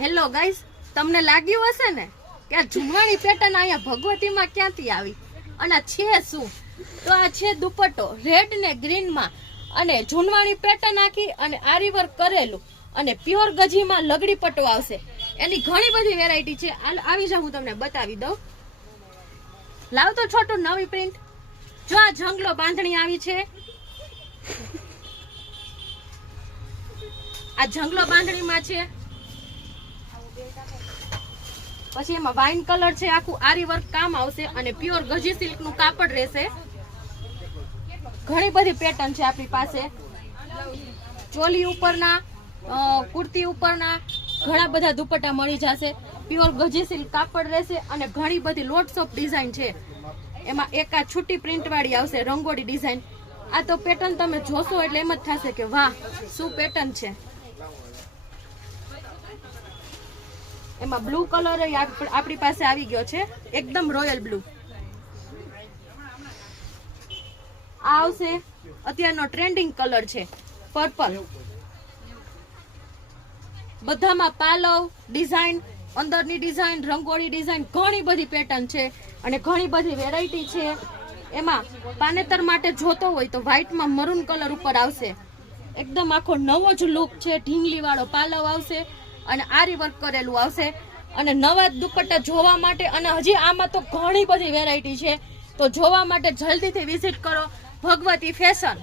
Hello guys, તમને લાગ્યું હશે ને કે આ ઝુમવાણી પેટર્ન અહીંયા ભગવતીમાં ક્યાંથી આવી અને છે શું? તો આ છે દુપટ્ટો રેડ ને ગ્રીન માં અને ઝુમવાણી પેટર્ન આખી અને આરી વર્ક કરેલું અને પ્યોર ગજીમાં લગડી પટ્ટો આવશે. એની ઘણી બધી વેરાયટી છે. આવી જાવ, હું તમને બતાવી દઉં. લાવ તો છોટું નવી પ્રિન્ટ. જો આ જંગલો બાંધણી આવી છે, આ જંગલો બાંધણીમાં છે. પછી એમાં વાઇન કલર છે, આખું આરી વર્ક કામ આવશે અને પ્યોર ગજી સિલ્ક નું કાપડ રહેશે. ઘણી બધી પેટર્ન છે આપણી પાસે. ચોલી ઉપરના, કુર્તી ઉપરના ઘણા બધા દુપટ્ટા મળી જશે. પ્યોર ગજી સિલ્ક કાપડ રહેશે અને ઘણી બધી લોટ્સ ઓફ ડિઝાઇન છે. એમાં એક આ છૂટી પ્રિન્ટ વાળી આવશે, રંગોળી ડિઝાઇન. આ તો પેટર્ન તમે જોશો એટલે એમ જ થશે કે વાહ શું પેટર્ન છે. એમાં બ્લુ કલર આપણી પાસે આવી ગયો છે, એકદમ રોયલ બ્લુ. આ આવશે અત્યારનો ટ્રેન્ડિંગ કલર છે, પર્પલ. બધામાં પાલવ ડિઝાઇન, અંદરની ડિઝાઇન, રંગોળી ડિઝાઇન, ઘણી બધી પેટર્ન છે અને ઘણી બધી વેરાયટી છે. એમાં પાનેતર માટે જોતો હોય તો વ્હાઈટમાં મરૂન કલર ઉપર આવશે. એકદમ આખો નવો જ લુક છે. ઢીંગલી વાળો પાલવ આવશે અને આરી વર્ક કરેલું આવશે. અને નવા દુપટ્ટા જોવા માટે અને હજી આમાં તો ઘણી બધી વેરાયટી છે, તો જોવા માટે જલ્દીથી વિઝિટ કરો ભગવતી ફેશન.